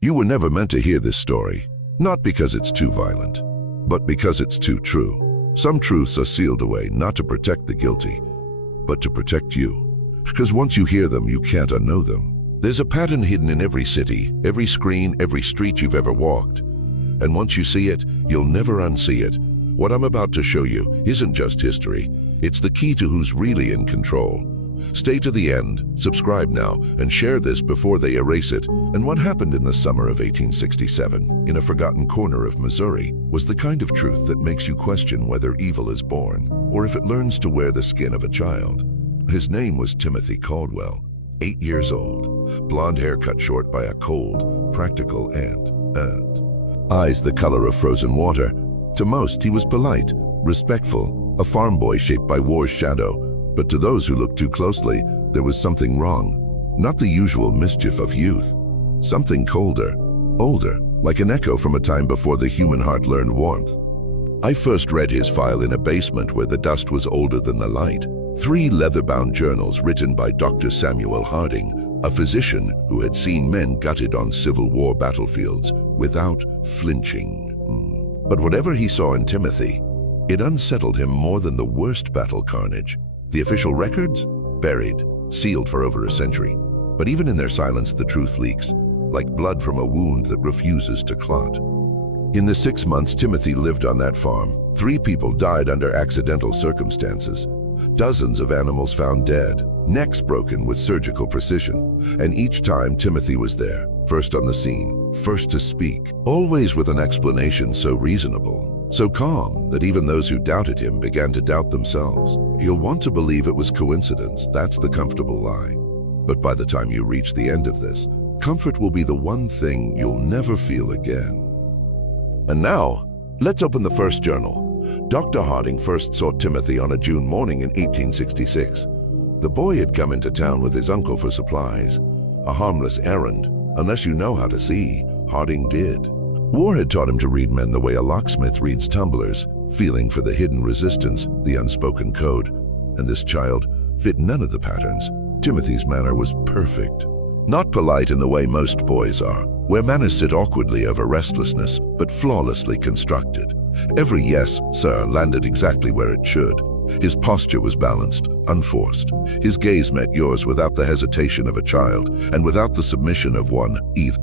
You were never meant to hear this story, not because it's too violent, but because it's too true. Some truths are sealed away not to protect the guilty, but to protect you. Because once you hear them, you can't unknow them. There's a pattern hidden in every city, every screen, every street you've ever walked. And once you see it, you'll never unsee it. What I'm about to show you isn't just history. It's the key to who's really in control. Stay to the end, subscribe now, and share this before they erase it. And what happened in the summer of 1867, in a forgotten corner of Missouri, was the kind of truth that makes you question whether evil is born, or if it learns to wear the skin of a child. His name was Timothy Caldwell, 8 years old, blonde hair cut short by a cold, practical aunt. Eyes the color of frozen water. To most, he was polite, respectful, a farm boy shaped by war's shadow. But to those who looked too closely, there was something wrong. Not the usual mischief of youth. Something colder, older, like an echo from a time before the human heart learned warmth. I first read his file in a basement where the dust was older than the light. 3 leather-bound journals written by Dr. Samuel Harding, a physician who had seen men gutted on Civil War battlefields without flinching. But whatever he saw in Timothy, it unsettled him more than the worst battle carnage. The official records? Buried, sealed for over a century. But even in their silence, the truth leaks, like blood from a wound that refuses to clot. In the 6 months Timothy lived on that farm, 3 people died under accidental circumstances. Dozens of animals found dead, necks broken with surgical precision. And each time Timothy was there, first on the scene, first to speak, always with an explanation so reasonable, so calm that even those who doubted him began to doubt themselves. You'll want to believe it was coincidence, that's the comfortable lie. But by the time you reach the end of this, comfort will be the one thing you'll never feel again. And now, let's open the first journal. Dr. Harding first saw Timothy on a June morning in 1866. The boy had come into town with his uncle for supplies. A harmless errand, unless you know how to see, Harding did. War had taught him to read men the way a locksmith reads tumblers, feeling for the hidden resistance, the unspoken code. And this child fit none of the patterns. Timothy's manner was perfect. Not polite in the way most boys are, where manners sit awkwardly over restlessness, but flawlessly constructed. Every yes, sir, landed exactly where it should. His posture was balanced, unforced. His gaze met yours without the hesitation of a child, and without the submission of one.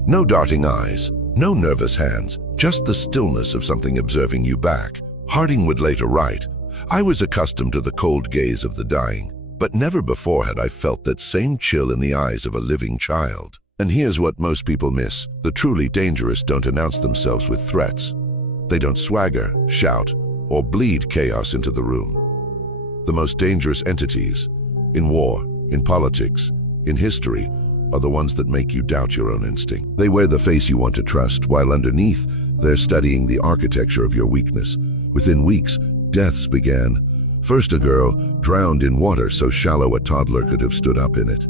No darting eyes, no nervous hands, just the stillness of something observing you back. Harding would later write, "I was accustomed to the cold gaze of the dying, but never before had I felt that same chill in the eyes of a living child." And here's what most people miss. The truly dangerous don't announce themselves with threats. They don't swagger, shout, or bleed chaos into the room. The most dangerous entities, in war, in politics, in history, are the ones that make you doubt your own instinct. They wear the face you want to trust, while underneath, they're studying the architecture of your weakness. Within weeks, deaths began. First a girl, drowned in water so shallow a toddler could have stood up in it.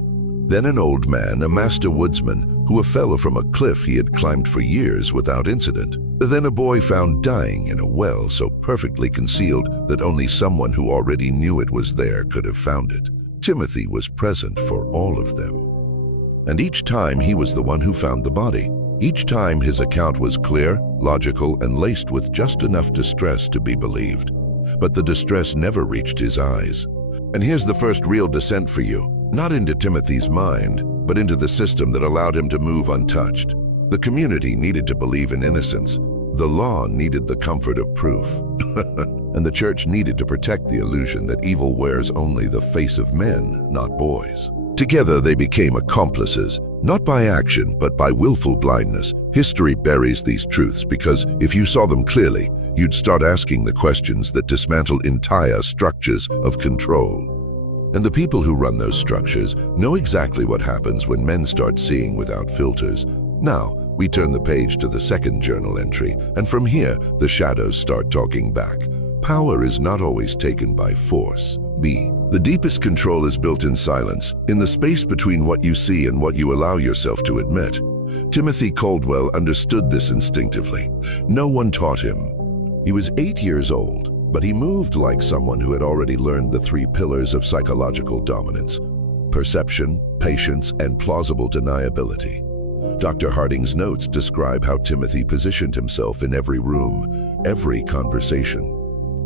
Then an old man, a master woodsman, who fell from a cliff he had climbed for years without incident. Then a boy found dying in a well so perfectly concealed that only someone who already knew it was there could have found it. Timothy was present for all of them. And each time he was the one who found the body. Each time his account was clear, logical, and laced with just enough distress to be believed. But the distress never reached his eyes. And here's the first real descent for you. Not into Timothy's mind, but into the system that allowed him to move untouched. The community needed to believe in innocence. The law needed the comfort of proof. And the church needed to protect the illusion that evil wears only the face of men, not boys. Together they became accomplices, not by action, but by willful blindness. History buries these truths because if you saw them clearly, you'd start asking the questions that dismantle entire structures of control. And the people who run those structures know exactly what happens when men start seeing without filters. Now, we turn the page to the second journal entry, and from here, the shadows start talking back. Power is not always taken by force. The deepest control is built in silence, in the space between what you see and what you allow yourself to admit. Timothy Caldwell understood this instinctively. No one taught him. He was 8 years old, but he moved like someone who had already learned the 3 pillars of psychological dominance: perception, patience, and plausible deniability. Dr. Harding's notes describe how Timothy positioned himself in every room, every conversation.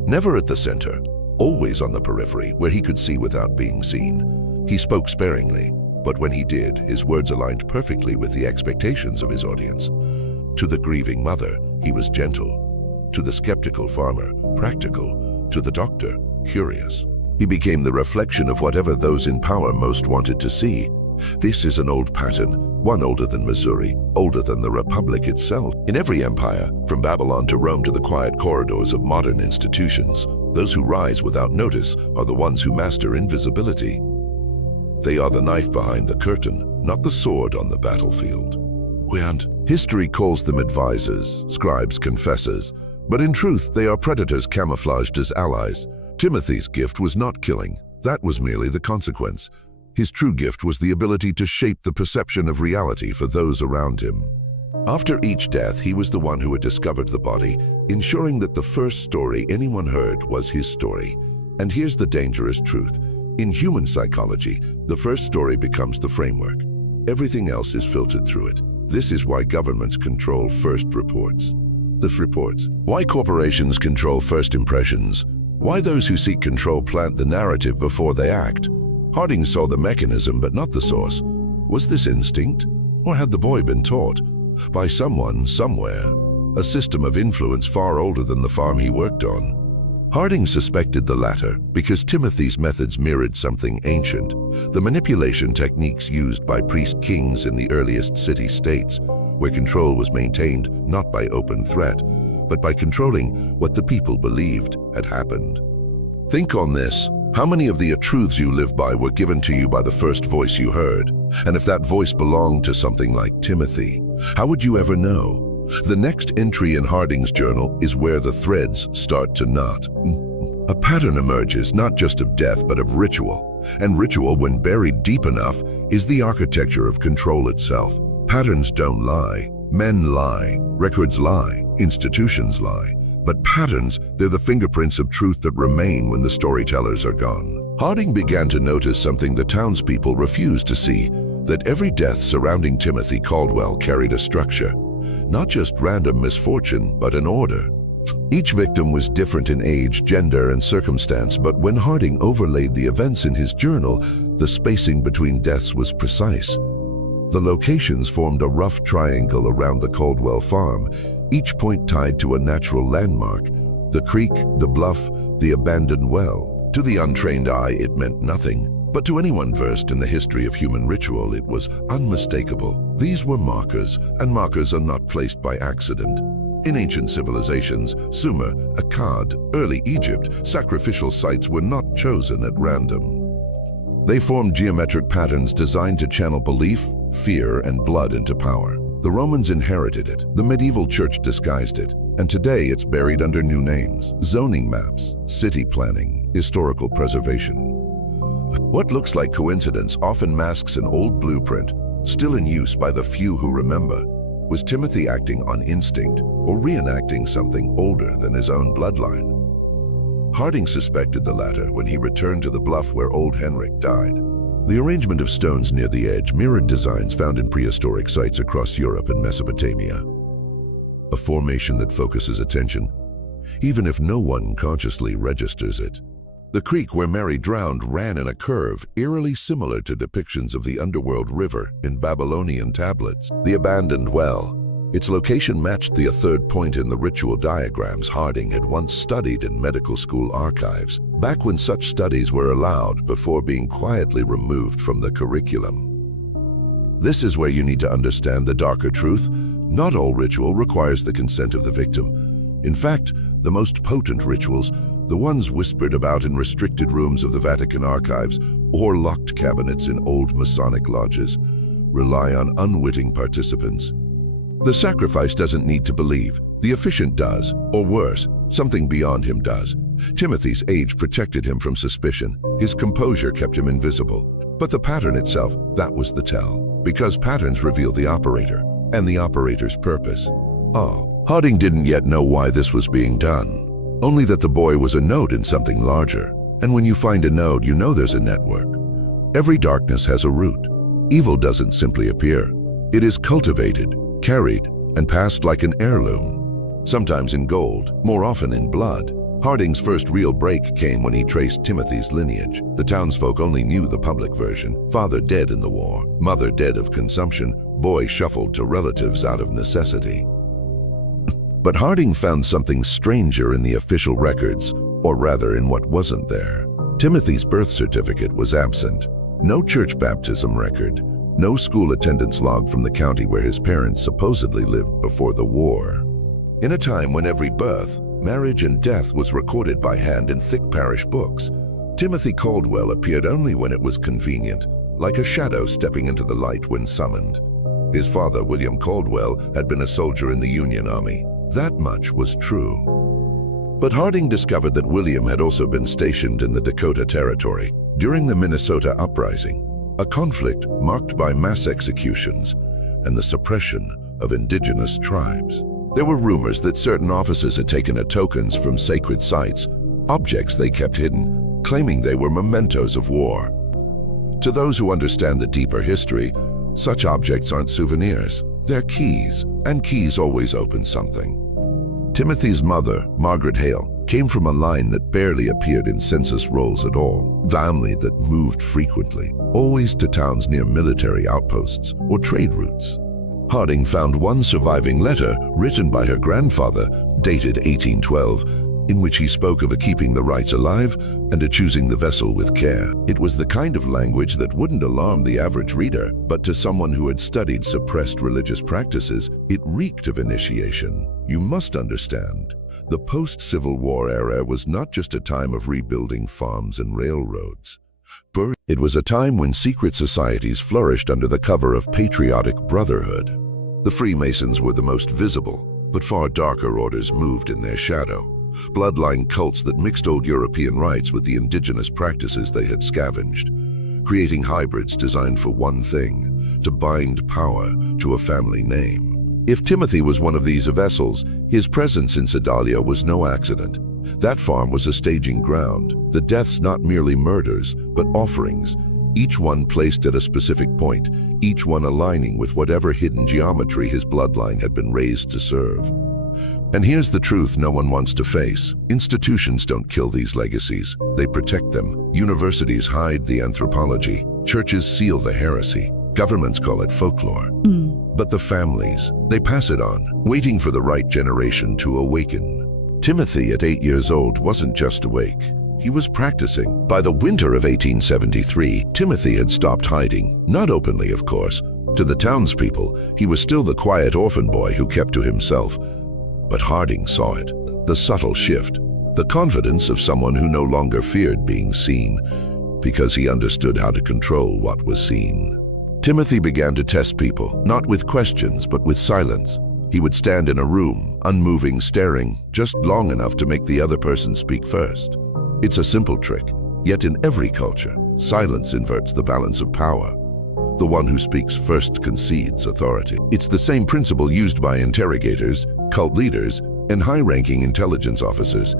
Never at the center, always on the periphery where he could see without being seen. He spoke sparingly, but when he did, his words aligned perfectly with the expectations of his audience. To the grieving mother, he was gentle. To the skeptical farmer, practical. To the doctor, curious. He became the reflection of whatever those in power most wanted to see. This is an old pattern, one older than Missouri, older than the Republic itself. In every empire, from Babylon to Rome to the quiet corridors of modern institutions, those who rise without notice are the ones who master invisibility. They are the knife behind the curtain, not the sword on the battlefield. And history calls them advisors, scribes, confessors, but in truth they are predators camouflaged as allies. Timothy's gift was not killing, that was merely the consequence. His true gift was the ability to shape the perception of reality for those around him. After each death, he was the one who had discovered the body, ensuring that the first story anyone heard was his story. And here's the dangerous truth. In human psychology, the first story becomes the framework. Everything else is filtered through it. This is why governments control first reports. Why corporations control first impressions. Why those who seek control plant the narrative before they act. Harding saw the mechanism but not the source. Was this instinct? Or had the boy been taught? By someone, somewhere. A system of influence far older than the farm he worked on. Harding suspected the latter because Timothy's methods mirrored something ancient, the manipulation techniques used by priest kings in the earliest city-states, where control was maintained not by open threat, but by controlling what the people believed had happened. Think on this. How many of the truths you live by were given to you by the first voice you heard? And if that voice belonged to something like Timothy, how would you ever know? The next entry in Harding's journal is where the threads start to knot. A pattern emerges not just of death but of ritual. And ritual, when buried deep enough, is the architecture of control itself. Patterns don't lie. Men lie. Records lie. Institutions lie. But patterns, they're the fingerprints of truth that remain when the storytellers are gone. Harding began to notice something the townspeople refused to see, that every death surrounding Timothy Caldwell carried a structure. Not just random misfortune, but an order. Each victim was different in age, gender, and circumstance, but when Harding overlaid the events in his journal, the spacing between deaths was precise. The locations formed a rough triangle around the Caldwell farm, each point tied to a natural landmark: the creek, the bluff, the abandoned well. To the untrained eye, it meant nothing, but to anyone versed in the history of human ritual, it was unmistakable. These were markers, and markers are not placed by accident. In ancient civilizations, Sumer, Akkad, early Egypt, sacrificial sites were not chosen at random. They formed geometric patterns designed to channel belief, fear, and blood into power. The Romans inherited it, the medieval church disguised it, and today it's buried under new names: zoning maps, city planning, historical preservation. What looks like coincidence often masks an old blueprint, still in use by the few who remember. Was Timothy acting on instinct or reenacting something older than his own bloodline? Harding suspected the latter when he returned to the bluff where old Henrik died. The arrangement of stones near the edge mirrored designs found in prehistoric sites across Europe and Mesopotamia. A formation that focuses attention, even if no one consciously registers it. The creek where Mary drowned ran in a curve eerily similar to depictions of the underworld river in Babylonian tablets. The abandoned well, its location matched the third point in the ritual diagrams Harding had once studied in medical school archives, back when such studies were allowed before being quietly removed from the curriculum. This is where you need to understand the darker truth. Not all ritual requires the consent of the victim. In fact, the most potent rituals, the ones whispered about in restricted rooms of the Vatican archives or locked cabinets in old Masonic lodges, rely on unwitting participants. The sacrifice doesn't need to believe. The officiant does, or worse, something beyond him does. Timothy's age protected him from suspicion. His composure kept him invisible. But the pattern itself, that was the tell. Because patterns reveal the operator, and the operator's purpose. Harding didn't yet know why this was being done. Only that the boy was a node in something larger. And when you find a node, you know there's a network. Every darkness has a root. Evil doesn't simply appear. It is cultivated, carried, and passed like an heirloom, sometimes in gold, more often in blood. Harding's first real break came when he traced Timothy's lineage. The townsfolk only knew the public version: father dead in the war, mother dead of consumption, boy shuffled to relatives out of necessity. But Harding found something stranger in the official records, or rather in what wasn't there. Timothy's birth certificate was absent. No church baptism record, no school attendance log from the county where his parents supposedly lived before the war. In a time when every birth, marriage, and death was recorded by hand in thick parish books, Timothy Caldwell appeared only when it was convenient, like a shadow stepping into the light when summoned. His father, William Caldwell, had been a soldier in the Union Army. That much was true. But Harding discovered that William had also been stationed in the Dakota Territory during the Minnesota Uprising, a conflict marked by mass executions and the suppression of indigenous tribes. There were rumors that certain officers had taken tokens from sacred sites, objects they kept hidden, claiming they were mementos of war. To those who understand the deeper history, such objects aren't souvenirs, they're keys, and keys always open something. Timothy's mother, Margaret Hale, came from a line that barely appeared in census rolls at all, a family that moved frequently, always to towns near military outposts or trade routes. Harding found one surviving letter written by her grandfather, dated 1812, in which he spoke of keeping the rights alive and choosing the vessel with care. It was the kind of language that wouldn't alarm the average reader, but to someone who had studied suppressed religious practices, it reeked of initiation. You must understand, the post-Civil War era was not just a time of rebuilding farms and railroads. It was a time when secret societies flourished under the cover of patriotic brotherhood. The Freemasons were the most visible, but far darker orders moved in their shadow. Bloodline cults that mixed old European rites with the indigenous practices they had scavenged, creating hybrids designed for one thing: to bind power to a family name. If Timothy was one of these vessels, his presence in Sedalia was no accident. That farm was a staging ground, the deaths not merely murders, but offerings, each one placed at a specific point, each one aligning with whatever hidden geometry his bloodline had been raised to serve. And here's the truth no one wants to face. Institutions don't kill these legacies, they protect them. Universities hide the anthropology, churches seal the heresy, governments call it folklore. But the families, they pass it on, waiting for the right generation to awaken. Timothy, at 8 years old, wasn't just awake. He was practicing. By the winter of 1873, Timothy had stopped hiding, not openly, of course. To the townspeople, he was still the quiet orphan boy who kept to himself. But Harding saw it, the subtle shift, the confidence of someone who no longer feared being seen, because he understood how to control what was seen. Timothy began to test people, not with questions, but with silence. He would stand in a room, unmoving, staring, just long enough to make the other person speak first. It's a simple trick, yet in every culture, silence inverts the balance of power. The one who speaks first concedes authority. It's the same principle used by interrogators, cult leaders, and high-ranking intelligence officers,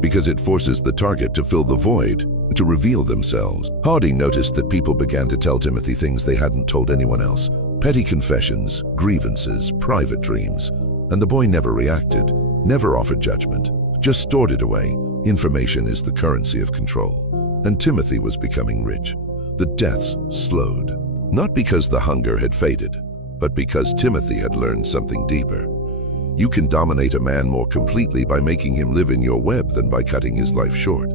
because it forces the target to fill the void, to reveal themselves. Harding noticed that people began to tell Timothy things they hadn't told anyone else. Petty confessions, grievances, private dreams. And the boy never reacted, never offered judgment, just stored it away. Information is the currency of control. And Timothy was becoming rich. The deaths slowed. Not because the hunger had faded, but because Timothy had learned something deeper. You can dominate a man more completely by making him live in your web than by cutting his life short.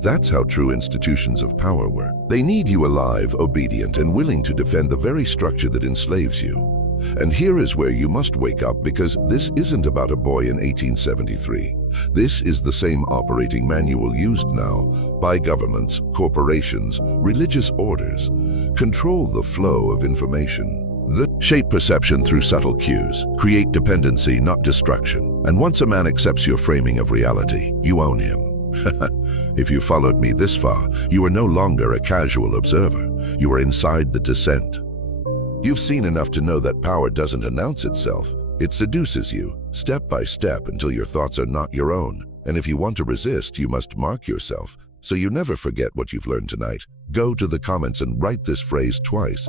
That's how true institutions of power work. They need you alive, obedient, and willing to defend the very structure that enslaves you. And here is where you must wake up, because this isn't about a boy in 1873. This is the same operating manual used now by governments, corporations, religious orders. Control the flow of information. Shape perception through subtle cues. Create dependency, not destruction. And once a man accepts your framing of reality, you own him. If you followed me this far, you are no longer a casual observer. You are inside the descent. You've seen enough to know that power doesn't announce itself. It seduces you, step by step, until your thoughts are not your own. And if you want to resist, you must mark yourself, so you never forget what you've learned tonight. Go to the comments and write this phrase twice.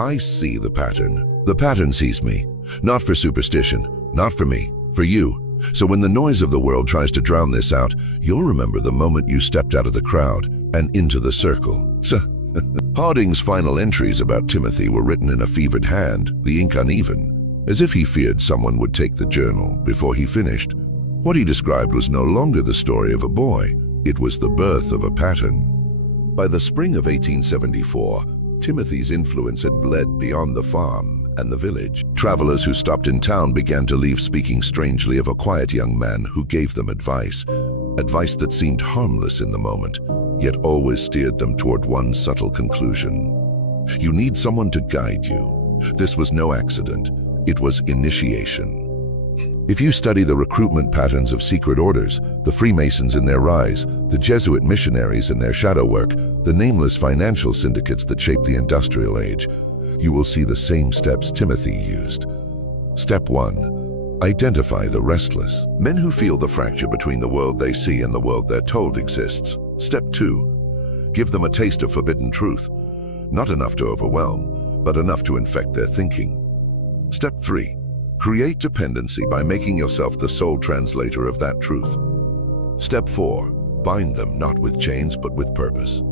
I see the pattern. The pattern sees me. Not for superstition, not for me, for you. So when the noise of the world tries to drown this out, you'll remember the moment you stepped out of the crowd and into the circle. Harding's final entries about Timothy were written in a fevered hand, the ink uneven, as if he feared someone would take the journal before he finished. What he described was no longer the story of a boy, it was the birth of a pattern. By the spring of 1874, Timothy's influence had bled beyond the farm and the village. Travelers who stopped in town began to leave speaking strangely of a quiet young man who gave them advice that seemed harmless in the moment, yet always steered them toward one subtle conclusion. You need someone to guide you. This was no accident, it was initiation. If you study the recruitment patterns of secret orders, the Freemasons in their rise, the Jesuit missionaries in their shadow work, the nameless financial syndicates that shaped the industrial age, you will see the same steps Timothy used. Step 1. Identify the restless. Men who feel the fracture between the world they see and the world they're told exists. Step 2. Give them a taste of forbidden truth. Not enough to overwhelm, but enough to infect their thinking. Step 3. Create dependency by making yourself the sole translator of that truth. Step 4. Bind them not with chains but with purpose.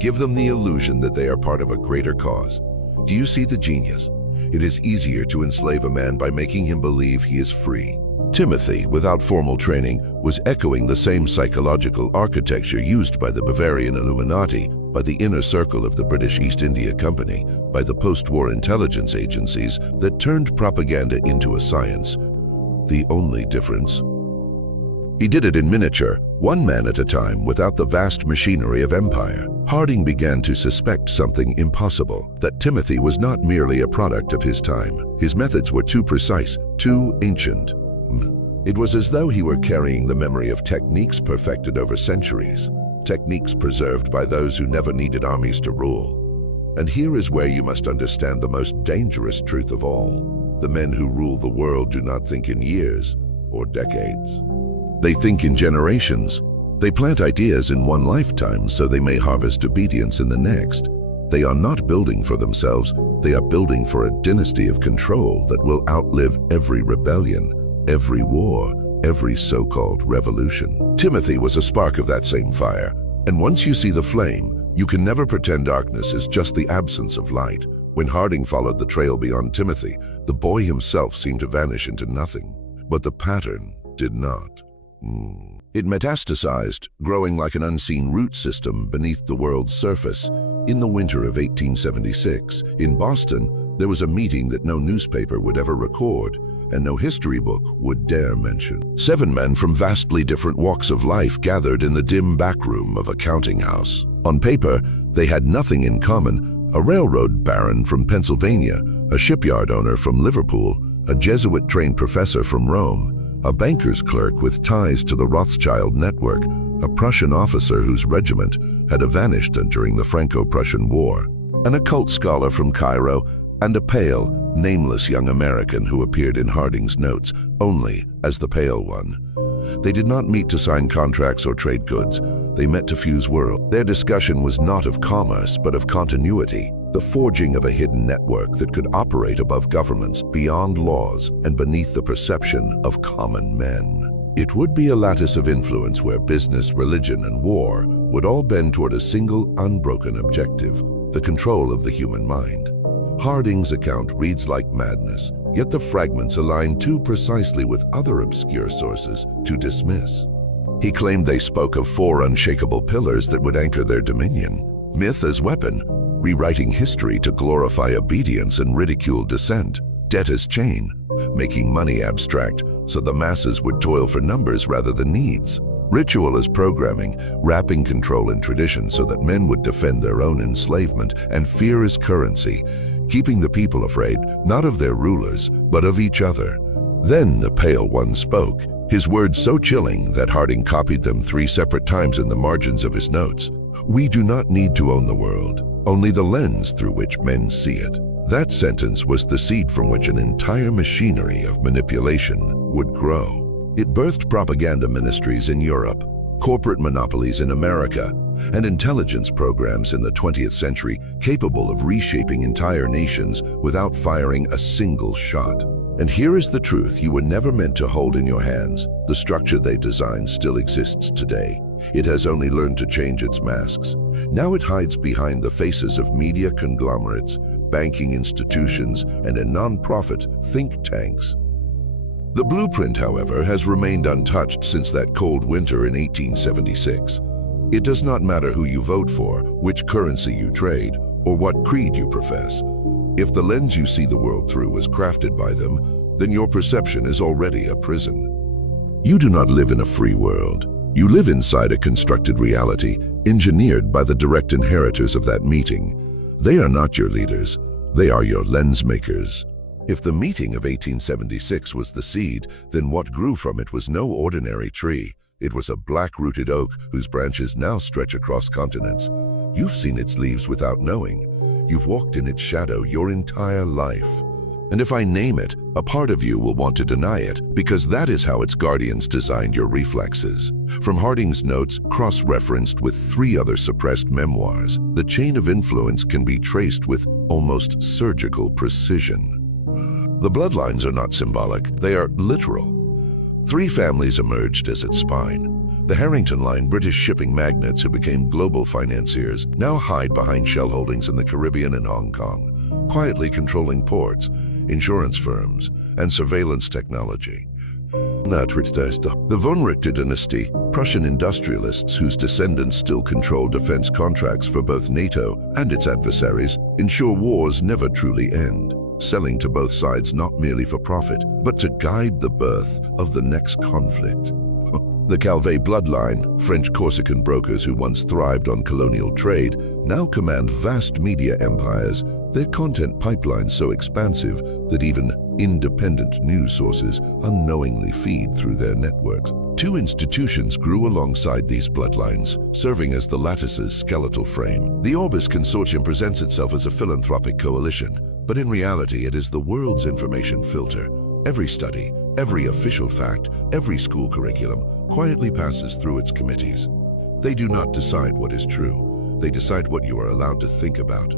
Give them the illusion that they are part of a greater cause. Do you see the genius? It is easier to enslave a man by making him believe he is free. Timothy, without formal training, was echoing the same psychological architecture used by the Bavarian Illuminati, by the inner circle of the British East India Company, by the post-war intelligence agencies that turned propaganda into a science. The only difference? He did it in miniature, one man at a time, without the vast machinery of empire. Harding began to suspect something impossible, that Timothy was not merely a product of his time. His methods were too precise, too ancient. It was as though he were carrying the memory of techniques perfected over centuries, techniques preserved by those who never needed armies to rule. And here is where you must understand the most dangerous truth of all. The men who rule the world do not think in years or decades. They think in generations. They plant ideas in one lifetime so they may harvest obedience in the next. They are not building for themselves, they are building for a dynasty of control that will outlive every rebellion, every war, every so-called revolution. Timothy was a spark of that same fire, and once you see the flame, you can never pretend darkness is just the absence of light. When Harding followed the trail beyond Timothy, the boy himself seemed to vanish into nothing, but the pattern did not. It metastasized, growing like an unseen root system beneath the world's surface. In the winter of 1876, in Boston, there was a meeting that no newspaper would ever record, and no history book would dare mention. 7 men from vastly different walks of life gathered in the dim back room of a counting house. On paper, they had nothing in common: a railroad baron from Pennsylvania, a shipyard owner from Liverpool, a Jesuit-trained professor from Rome, a banker's clerk with ties to the Rothschild network, a Prussian officer whose regiment had vanished during the Franco-Prussian War, an occult scholar from Cairo, and a pale, nameless young American who appeared in Harding's notes only as the Pale One. They did not meet to sign contracts or trade goods. They met to fuse worlds. Their discussion was not of commerce, but of continuity, the forging of a hidden network that could operate above governments, beyond laws, and beneath the perception of common men. It would be a lattice of influence where business, religion, and war would all bend toward a single, unbroken objective: the control of the human mind. Harding's account reads like madness, yet the fragments align too precisely with other obscure sources to dismiss. He claimed they spoke of 4 unshakable pillars that would anchor their dominion: myth as weapon, rewriting history to glorify obedience and ridicule dissent; debt as chain, making money abstract so the masses would toil for numbers rather than needs; ritual as programming, wrapping control in tradition so that men would defend their own enslavement; and fear as currency, keeping the people afraid, not of their rulers, but of each other. Then the Pale One spoke, his words so chilling that Harding copied them 3 separate times in the margins of his notes. "We do not need to own the world, only the lens through which men see it." That sentence was the seed from which an entire machinery of manipulation would grow. It birthed propaganda ministries in Europe, corporate monopolies in America, and intelligence programs in the 20th century capable of reshaping entire nations without firing a single shot. And here is the truth you were never meant to hold in your hands. The structure they designed still exists today. It has only learned to change its masks. Now it hides behind the faces of media conglomerates, banking institutions, and in non-profit think tanks. The blueprint, however, has remained untouched since that cold winter in 1876. It does not matter who you vote for, which currency you trade, or what creed you profess. If the lens you see the world through was crafted by them, then your perception is already a prison. You do not live in a free world. You live inside a constructed reality, engineered by the direct inheritors of that meeting. They are not your leaders. They are your lens makers. If the meeting of 1876 was the seed, then what grew from it was no ordinary tree. It was a black-rooted oak whose branches now stretch across continents. You've seen its leaves without knowing. You've walked in its shadow your entire life. And if I name it, a part of you will want to deny it, because that is how its guardians designed your reflexes. From Harding's notes, cross-referenced with 3 other suppressed memoirs, the chain of influence can be traced with almost surgical precision. The bloodlines are not symbolic, they are literal. 3 families emerged as its spine. The Harrington Line, British shipping magnates who became global financiers, now hide behind shell holdings in the Caribbean and Hong Kong, quietly controlling ports, insurance firms, and surveillance technology. The von Richter dynasty, Prussian industrialists whose descendants still control defense contracts for both NATO and its adversaries, ensure wars never truly end, selling to both sides not merely for profit, but to guide the birth of the next conflict. The Calvet bloodline, French Corsican brokers who once thrived on colonial trade, now command vast media empires, their content pipelines so expansive that even independent news sources unknowingly feed through their networks. 2 institutions grew alongside these bloodlines, serving as the lattice's skeletal frame. The Orbis Consortium presents itself as a philanthropic coalition, but in reality it is the world's information filter. Every study, every official fact, every school curriculum quietly passes through its committees. They do not decide what is true. They decide what you are allowed to think about.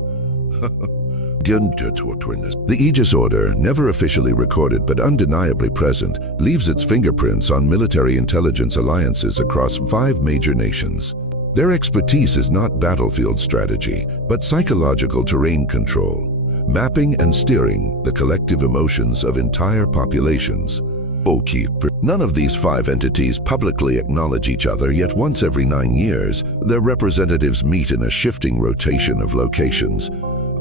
The Aegis Order, never officially recorded but undeniably present, leaves its fingerprints on military intelligence alliances across 5 major nations. Their expertise is not battlefield strategy, but psychological terrain control, mapping and steering the collective emotions of entire populations. None of these 5 entities publicly acknowledge each other, yet once every 9 years, their representatives meet in a shifting rotation of locations.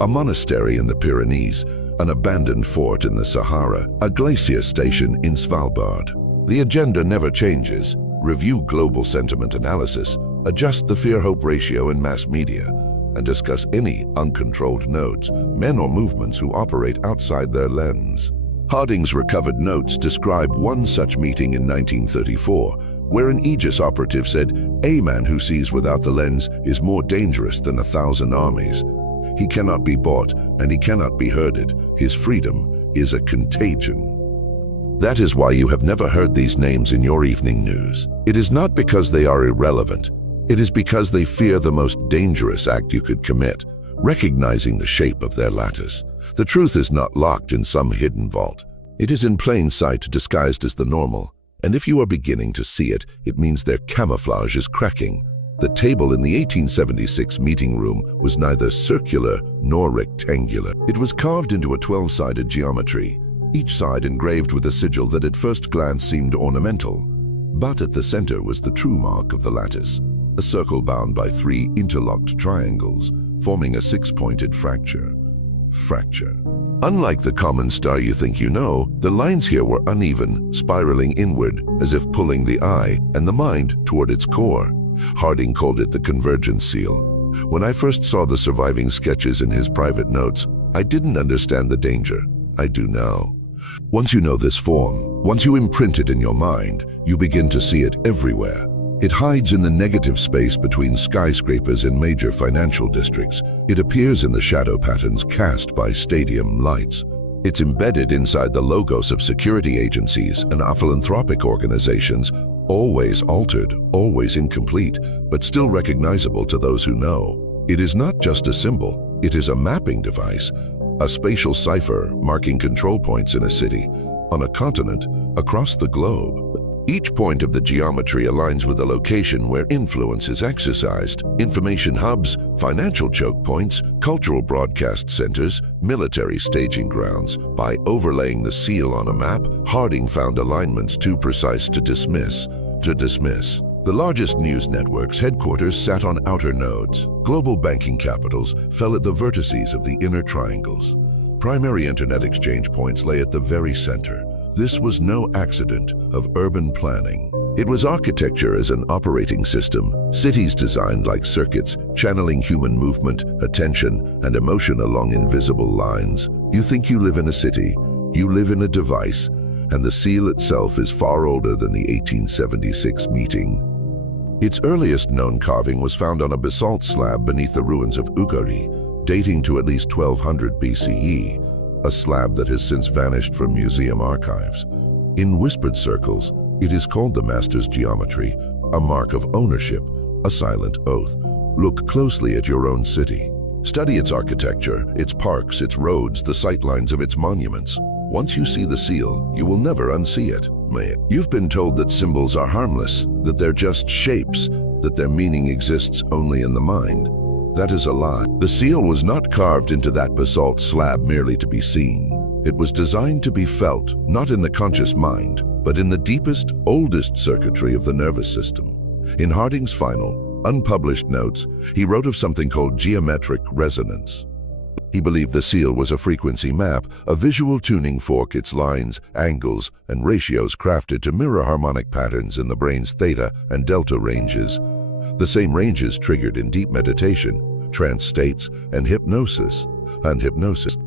A monastery in the Pyrenees, an abandoned fort in the Sahara, a glacier station in Svalbard. The agenda never changes. Review global sentiment analysis, adjust the fear-hope ratio in mass media, and discuss any uncontrolled nodes, men or movements who operate outside their lens. Harding's recovered notes describe one such meeting in 1934, where an Aegis operative said, "A man who sees without the lens is more dangerous than 1,000 armies. He cannot be bought and he cannot be herded. His freedom is a contagion." That is why you have never heard these names in your evening news. It is not because they are irrelevant. It is because they fear the most dangerous act you could commit, recognizing the shape of their lattice. The truth is not locked in some hidden vault. It is in plain sight, disguised as the normal. And if you are beginning to see it, it means their camouflage is cracking. The table in the 1876 meeting room was neither circular nor rectangular. It was carved into a 12-sided geometry, each side engraved with a sigil that at first glance seemed ornamental. But at the center was the true mark of the lattice, a circle bound by 3 interlocked triangles, forming a 6-pointed fracture. Unlike the common star you think you know, the lines here were uneven, spiraling inward, as if pulling the eye and the mind toward its core. Harding called it the convergence seal. When I first saw the surviving sketches in his private notes, I didn't understand the danger. I do now. Once you know this form, once you imprint it in your mind, you begin to see it everywhere. It hides in the negative space between skyscrapers in major financial districts. It appears in the shadow patterns cast by stadium lights. It's embedded inside the logos of security agencies and philanthropic organizations, always altered, always incomplete, but still recognizable to those who know. It is not just a symbol, it is a mapping device, a spatial cipher marking control points in a city, on a continent, across the globe. Each point of the geometry aligns with a location where influence is exercised: information hubs, financial choke points, cultural broadcast centers, military staging grounds. By overlaying the seal on a map, Harding found alignments too precise to dismiss. The largest news networks' headquarters sat on outer nodes. Global banking capitals fell at the vertices of the inner triangles. Primary internet exchange points lay at the very center. This was no accident of urban planning. It was architecture as an operating system, cities designed like circuits, channeling human movement, attention, and emotion along invisible lines. You think you live in a city, you live in a device, and the seal itself is far older than the 1876 meeting. Its earliest known carving was found on a basalt slab beneath the ruins of Ugarit, dating to at least 1200 BCE, a slab that has since vanished from museum archives. In whispered circles, it is called the master's geometry, a mark of ownership, a silent oath. Look closely at your own city. Study its architecture, its parks, its roads, the sightlines of its monuments. Once you see the seal, you will never unsee it. You've been told that symbols are harmless, that they're just shapes, that their meaning exists only in the mind. That is a lie. The seal was not carved into that basalt slab merely to be seen. It was designed to be felt, not in the conscious mind, but in the deepest, oldest circuitry of the nervous system. In Harding's final, unpublished notes, he wrote of something called geometric resonance. He believed the seal was a frequency map, a visual tuning fork, its lines, angles, and ratios crafted to mirror harmonic patterns in the brain's theta and delta ranges. The same ranges triggered in deep meditation, trance states, and hypnosis.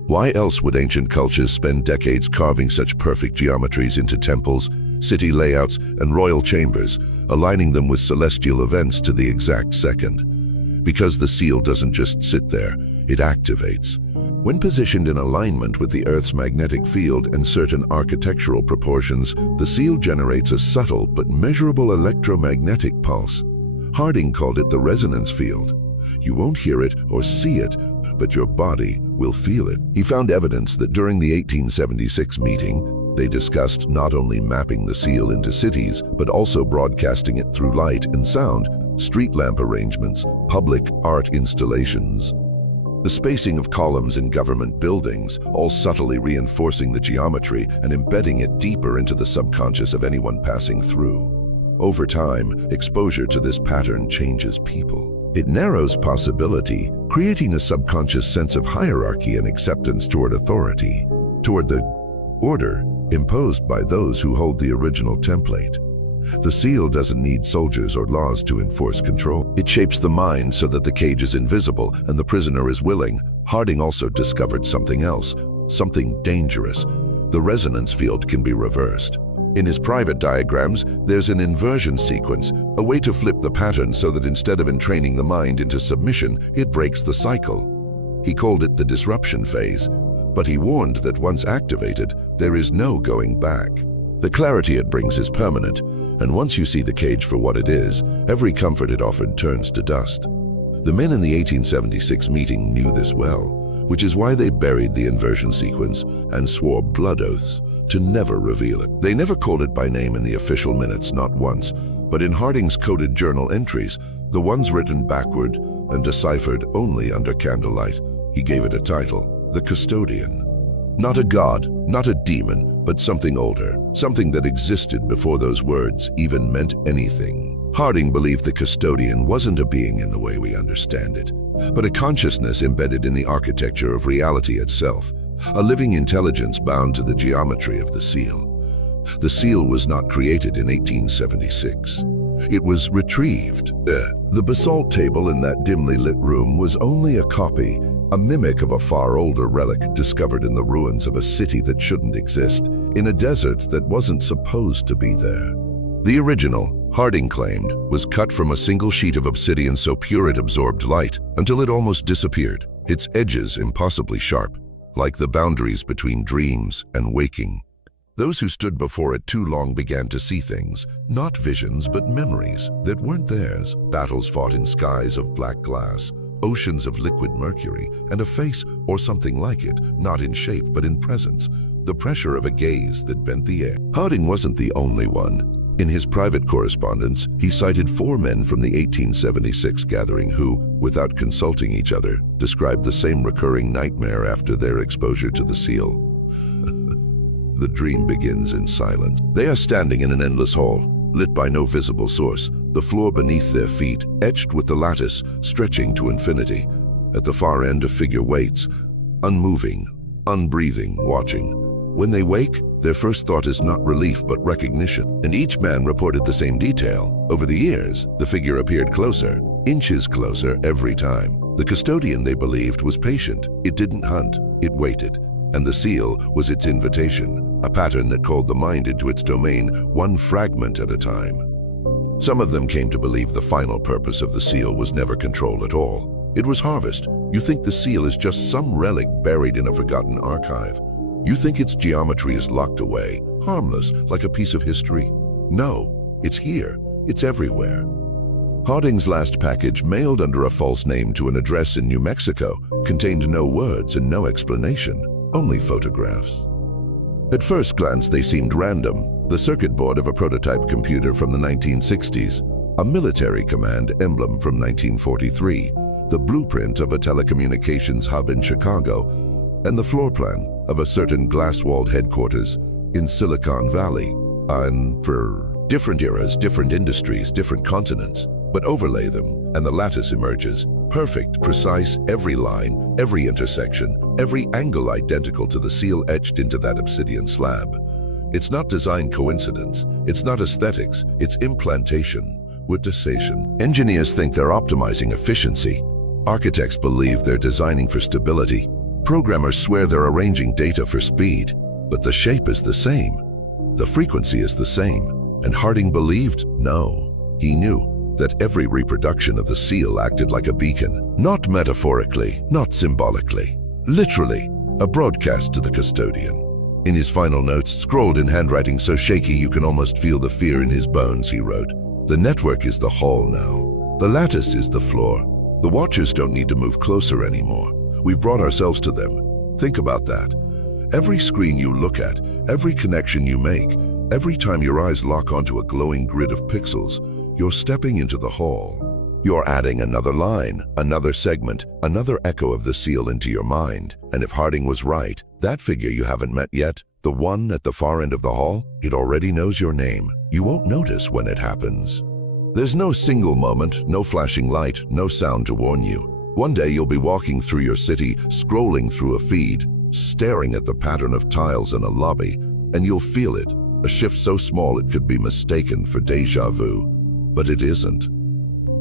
Why else would ancient cultures spend decades carving such perfect geometries into temples, city layouts, and royal chambers, aligning them with celestial events to the exact second? Because the seal doesn't just sit there, it activates. When positioned in alignment with the Earth's magnetic field and certain architectural proportions, the seal generates a subtle but measurable electromagnetic pulse. Harding called it the resonance field. You won't hear it or see it, but your body will feel it. He found evidence that during the 1876 meeting, they discussed not only mapping the seal into cities, but also broadcasting it through light and sound, street lamp arrangements, public art installations. The spacing of columns in government buildings, all subtly reinforcing the geometry and embedding it deeper into the subconscious of anyone passing through. Over time, exposure to this pattern changes people. It narrows possibility, creating a subconscious sense of hierarchy and acceptance toward authority, toward the order imposed by those who hold the original template. The seal doesn't need soldiers or laws to enforce control. It shapes the mind so that the cage is invisible and the prisoner is willing. Harding also discovered something else, something dangerous. The resonance field can be reversed. In his private diagrams, there's an inversion sequence, a way to flip the pattern so that instead of entraining the mind into submission, it breaks the cycle. He called it the disruption phase, but he warned that once activated, there is no going back. The clarity it brings is permanent, and once you see the cage for what it is, every comfort it offered turns to dust. The men in the 1876 meeting knew this well, which is why they buried the inversion sequence and swore blood oaths to never reveal it. They never called it by name in the official minutes, not once, but in Harding's coded journal entries, the ones written backward and deciphered only under candlelight, he gave it a title, the Custodian. Not a god, not a demon, but something older, something that existed before those words even meant anything. Harding believed the Custodian wasn't a being in the way we understand it, but a consciousness embedded in the architecture of reality itself, a living intelligence bound to the geometry of the seal. The seal was not created in 1876. It was retrieved. The basalt table in that dimly lit room was only a copy, a mimic of a far older relic discovered in the ruins of a city that shouldn't exist, in a desert that wasn't supposed to be there. The original, Harding claimed, was cut from a single sheet of obsidian so pure it absorbed light until it almost disappeared, its edges impossibly sharp, like the boundaries between dreams and waking. Those who stood before it too long began to see things, not visions but memories that weren't theirs. Battles fought in skies of black glass, oceans of liquid mercury, and a face or something like it, not in shape but in presence, the pressure of a gaze that bent the air. Harding wasn't the only one. In his private correspondence, he cited 4 men from the 1876 gathering who, without consulting each other, described the same recurring nightmare after their exposure to the seal. The dream begins in silence. They are standing in an endless hall, lit by no visible source, the floor beneath their feet etched with the lattice stretching to infinity. At the far end, a figure waits, unmoving, unbreathing, watching. When they wake, their first thought is not relief but recognition, and each man reported the same detail. Over the years, the figure appeared closer, inches closer every time. The custodian, they believed, was patient. It didn't hunt, it waited. And the seal was its invitation, a pattern that called the mind into its domain, one fragment at a time. Some of them came to believe the final purpose of the seal was never control at all. It was harvest. You think the seal is just some relic buried in a forgotten archive. You think its geometry is locked away, harmless, like a piece of history. No, it's here. It's everywhere. Harding's last package, mailed under a false name to an address in New Mexico, contained no words and no explanation, only photographs. At first glance, they seemed random. The circuit board of a prototype computer from the 1960s, a military command emblem from 1943, the blueprint of a telecommunications hub in Chicago, and the floor plan of a certain glass-walled headquarters in Silicon Valley. And for different eras, different industries, different continents, but overlay them, and the lattice emerges. Perfect, precise, every line, every intersection, every angle identical to the seal etched into that obsidian slab. It's not design coincidence, it's not aesthetics, it's implantation, witnessation. Engineers think they're optimizing efficiency. Architects believe they're designing for stability. Programmers swear they're arranging data for speed, but the shape is the same. The frequency is the same. And Harding believed? No. He knew that every reproduction of the seal acted like a beacon, not metaphorically, not symbolically, literally, a broadcast to the custodian. In his final notes, scrawled in handwriting so shaky you can almost feel the fear in his bones, he wrote, "The network is the hall now. The lattice is the floor. The watchers don't need to move closer anymore. We've brought ourselves to them. Think about that. Every screen you look at, every connection you make, every time your eyes lock onto a glowing grid of pixels, you're stepping into the hall. You're adding another line, another segment, another echo of the seal into your mind. And if Harding was right, that figure you haven't met yet, the one at the far end of the hall, it already knows your name. You won't notice when it happens. There's no single moment, no flashing light, no sound to warn you. One day you'll be walking through your city, scrolling through a feed, staring at the pattern of tiles in a lobby, and you'll feel it, a shift so small it could be mistaken for déjà vu. But it isn't.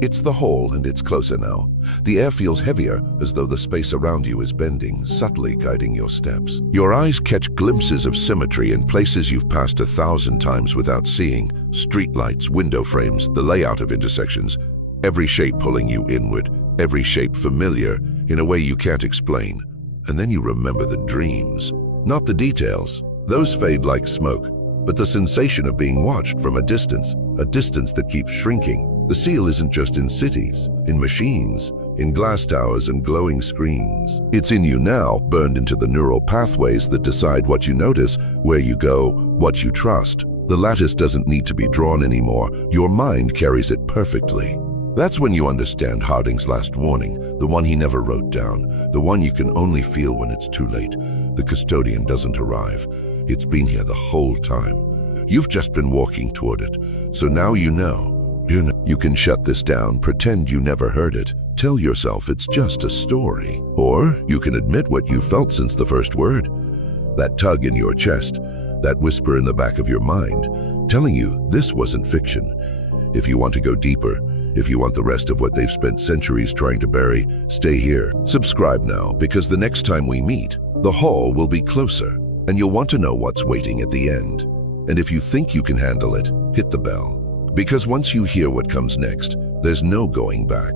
It's the hole, and it's closer now. The air feels heavier, as though the space around you is bending, subtly guiding your steps. Your eyes catch glimpses of symmetry in places you've passed 1,000 times without seeing. Streetlights, window frames, the layout of intersections. Every shape pulling you inward, every shape familiar in a way you can't explain. And then you remember the dreams. Not the details. Those fade like smoke. But the sensation of being watched from a distance that keeps shrinking. The seal isn't just in cities, in machines, in glass towers and glowing screens. It's in you now, burned into the neural pathways that decide what you notice, where you go, what you trust. The lattice doesn't need to be drawn anymore. Your mind carries it perfectly. That's when you understand Harding's last warning, the one he never wrote down, the one you can only feel when it's too late. The custodian doesn't arrive. It's been here the whole time. You've just been walking toward it. So now you know. You can shut this down, pretend you never heard it. Tell yourself it's just a story. Or you can admit what you felt since the first word. That tug in your chest, that whisper in the back of your mind, telling you this wasn't fiction. If you want to go deeper, if you want the rest of what they've spent centuries trying to bury, stay here. Subscribe now, because the next time we meet, the hall will be closer. And you'll want to know what's waiting at the end. And if you think you can handle it, hit the bell. Because once you hear what comes next, there's no going back.